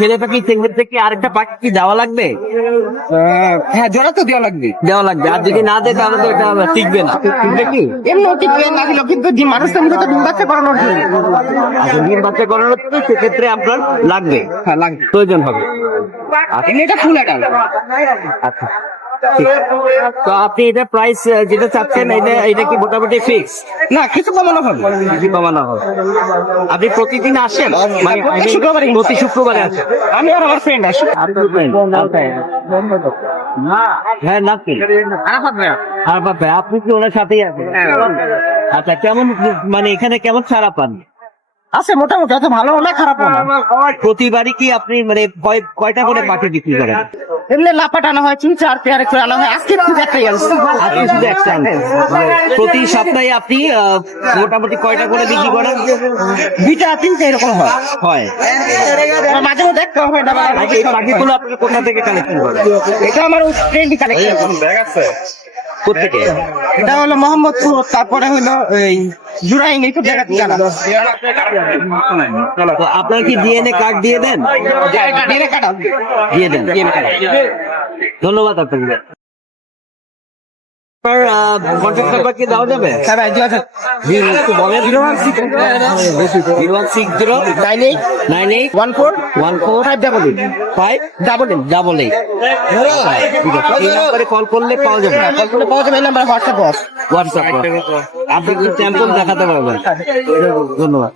ছেলে পাখি থেকে আরেকটা পাখি কি দেওয়া লাগবে? হ্যাঁ, জোড়া তো দেওয়া লাগবে। দেওয়া লাগবে, আর যদি না দেয় তাহলে তো এটা টিকবে না। টিকবে কি? এমনিও টিকবে না দিলেও কিন্তু মানুষ তো মূলত ডিম বাচ্চা করানোর জন্য। আচ্ছা, ডিম বাচ্চা করানো হচ্ছে, সেক্ষেত্রে আপনার লাগবে, হ্যাঁ লাগবে, প্রয়োজন হবে। এমনি এটা ফুল অ্যাডাল্ট। আচ্ছা, তো আপনি এটা প্রাইস যেটা চাচ্ছেন, এটা কি মোটামুটি ফিক্স? না, কিছু কমানো হবে। কিছু কমানো হবে। আপনি প্রতিদিন আসেন? মানে প্রতি শুক্রবারে। প্রতি শুক্রবারে আসেন? আমি আর আমার ফ্রেন্ড আসি। হ্যাঁ, নাকি আরাফাত ভাই, আপনি কি ওনার সাথেই আছেন? আচ্ছা, কেমন মানে এখানে কেমন ছাড়া পান? আছে মোটামুটি, অত ভালো না খারাপ না। প্রতিবারই কি আপনি মানে কয়টা করে পাখি বিক্রি করেন? এমনি লাপাট আনা হয়, 3-4 পেয়ার করে আনা হয়। আজকে শুধু একটাই আনছি। আপনি শুধু একটা আনছেন। প্রতি সপ্তাহে আপনি মোটামুটি কয়টা করে বিক্রি করেন? 2-3 এরকম হয়। হয়। মাঝে মধ্যে একটা হয় না। এই পাখিগুলো আপনি কোথা থেকে কালেকশন করেন? এটা আমার ফ্রেন্ডই কালেকশন। কোথেকে? এটা হলো মোহাম্মদপুর, তারপরে হলো এই জুরাইন, এইসব জায়গা থেকে আনা। তো আপনার কি ডিএনএ কার্ড দিয়ে দেন? ডিএনএ কার্ড দিয়ে দেন। ধন্যবাদ আপনাকে। কন্ট্যাক্ট নাম্বার কি দেওয়া যাবে? হ্যাঁ ভাই, একটু বলেন। 0160 98 14 588 ঠিক আছে, এই নাম্বারে কল করলে পাওয়া যাবে। কল করলে পাওয়া যাবে। এই নাম্বার হোয়াটসঅ্যাপ আপনি কি স্যাম্পল দেখাতে পারবেন? ধন্যবাদ।